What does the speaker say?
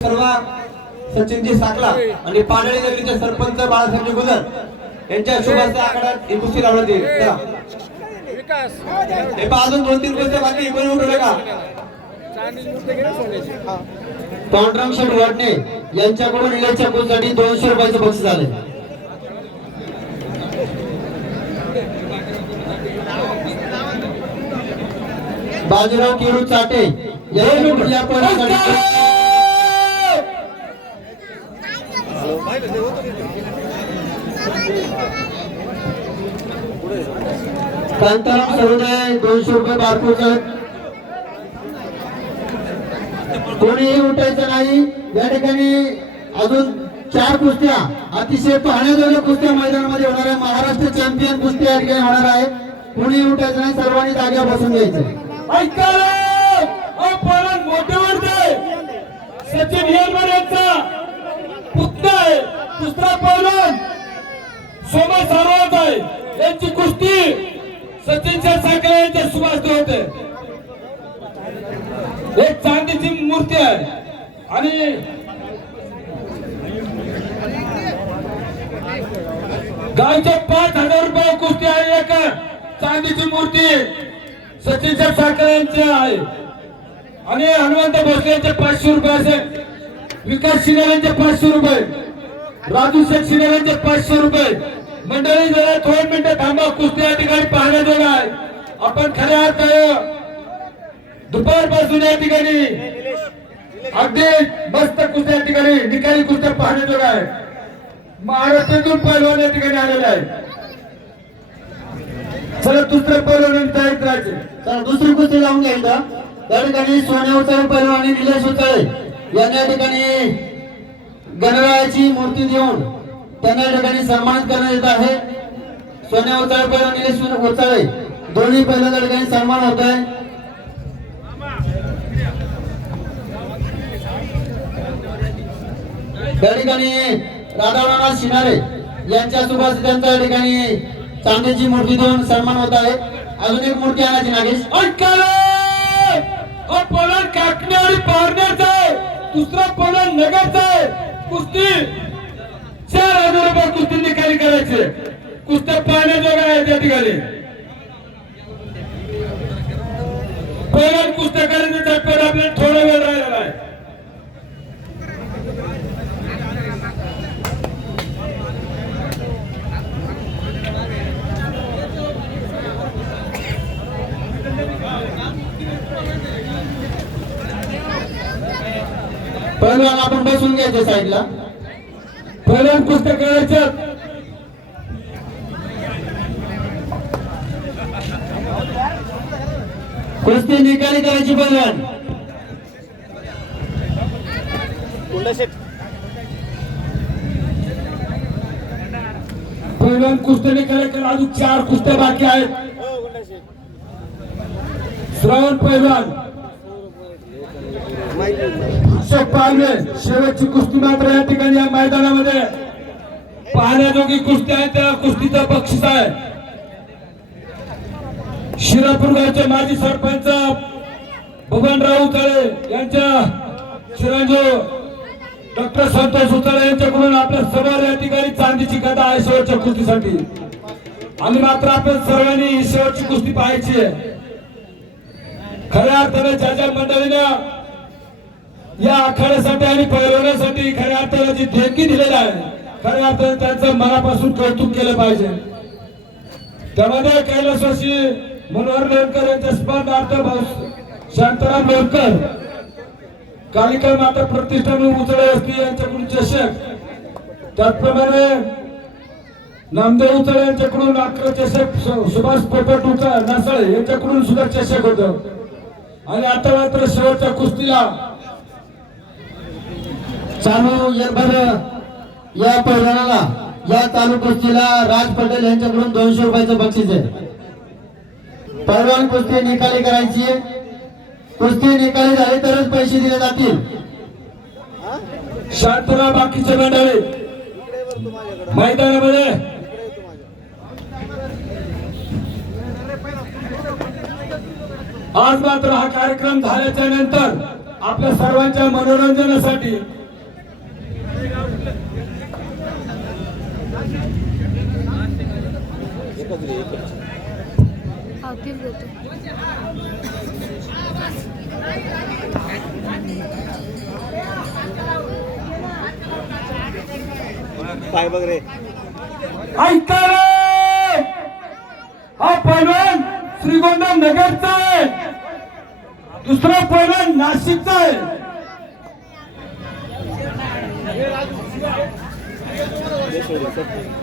सर्व सचिनजी साकला आणि पाडळी नगरीचे सरपंच बाळासाहेब गुजर यांच्या लावण्यात येईल हे अजून दोन तीन बाकी उठू नका पांडुरंग शेठ वाटणे यांच्याकडून दोनशे रुपयाचे बक्षीस झाले बाजीराव किरू चाटे यांच्याकडून कांताराम सरोदय दोनशे रुपये बारपूरचा कोणीही उठायचं नाही. या ठिकाणी अजून चार कुस्त्या अतिशय पाहण्याजोग्या कुस्त्या मैदानामध्ये होणार आहे. महाराष्ट्र चॅम्पियन कुस्त्या या ठिकाणी होणार आहे. कोणीही उठायचं नाही सर्वांनी जागेवर बसून घ्यायचं. ऐकायला मोठे वाटते सचिन हेलमर यांचा पुतणा आहे. दुसरा पैलवान सोमा सारवत आहे. यांची कुस्ती सचिनच्या साखरे यांच्या सुभाष होते. एक चांदीची मूर्ती आहे. आणि गावचे पाच हजार रुपये कुस्ती आहे. एक चांदीची मूर्ती सचिनच्या साखरे यांची आहे. आणि हनुमंत भोसले यांचे पाचशे रुपये असेल विकास शिनाऱ्यांचे पाचशे रुपये. राजू शेठ शिनाऱ्यांचे पाचशे रुपये. मंडळी जरा दोन मिनिटं थांबा कुस्ती या ठिकाणी पाहण्यात आहे आपण खऱ्या अर्थ दुपारपासून या ठिकाणी. अगदी मस्त कुस्त्या या ठिकाणी निकाली कुस्त्या पाहण्यात आहे महाराष्ट्रातून पैलवान या ठिकाणी आलेला आहे चला दुसऱ्या पैलवान तयार करायचे. चला दुसरी कुस्ती लावून घ्यायचा त्या ठिकाणी सोन्या उचळे पैलवान आणि निलेश उचळे यांना ठिकाणी गणरायाची मूर्ती देऊन त्यांना या ठिकाणी सन्मानित करण्यात येत आहे. सोन्या उचाळकर आणि निलेश उचळे दोन्ही पहिल्या ठिकाणी सन्मान होत आहे. त्या ठिकाणी राधावनाथ शिनारे यांच्या सुभाषितांच्या या ठिकाणी चांदीची मूर्ती देऊन सन्मान होत आहे. अजून एक मूर्ती आणायची नागेश. दुसरा पळण नगरचा आहे. कुस्ती. चार हजार रुपये कुस्ती निकाली करायचे. कुस्त्या पाहण्याजोगा आहे त्या ठिकाणी पहिल्या कुस्त्या करायचं झटपट आपल्याला थोडा वेळ राहिलेला आहे पहिलवान आपण बसून घ्यायचं साईडला. पहिल्या कुस्त्या करायच्या कुस्ती निकाली करायची पहिलवान. पहिल्या कुस्त्या निकाली अजून चार कुस्त्या बाकी आहेत. श्रावण पैलवान अशोक पालवे शेवटची कुस्ती मात्र या ठिकाणी या मैदानामध्ये. पाहण्याजोगी कुस्ती आहे त्या कुस्तीचा बक्षीस आहे. शिरापूर गावचे माजी सरपंच भगवानराव उतळे यांच्या चिरंजीव डॉक्टर संतोष उतळे यांच्याकडून आपल्यासमोर या ठिकाणी चांदीची कथा आहे शेवटच्या कुस्तीसाठी. आणि मात्र आपण सर्वांनी ही शेवटची कुस्ती पाहायची आहे. खऱ्या अर्थाने ज्या ज्या मंडळीनं या आखाड्यासाठी आणि पैलवण्यासाठी खऱ्या अर्थाला जी देणगी दिलेली आहे खऱ्या अर्थाने त्यांचं मनापासून कौतुक केलं पाहिजे. त्यामध्ये कैलासवासी मनोहर लोणकर यांच्या स्मरणार्थ शांताराम लोणकर कालिका माता प्रतिष्ठान उचळे असते यांच्याकडून चषक. त्याचप्रमाणे नामदेव उचळे यांच्याकडून अकरा चषक सुभाष पोपट उचळ नासळे यांच्याकडून सुद्धा चषक होत. आणि आता मात्र शेवटच्या कुस्तीला चालू यरभर या पैलवानाला या चालू कुस्तीला राज पटेल यांच्याकडून दोनशे रुपयाचं बक्षीस आहे. पैलवान कुस्ती निकाली करायची. कुस्ती निकाली झाली तरच पैसे दिले जातील. शांतरा बाकीचे मंडळी मैदानामध्ये. आज मात्र हा कार्यक्रम झाल्याच्यानंतर आपल्या सर्वांच्या मनोरंजनासाठी पाय बघ रे ऐका रे! हा पैलवान श्रीगोंदा नगरचा आहे दुसरा पैलवान नाशिकचा आहे Gracias.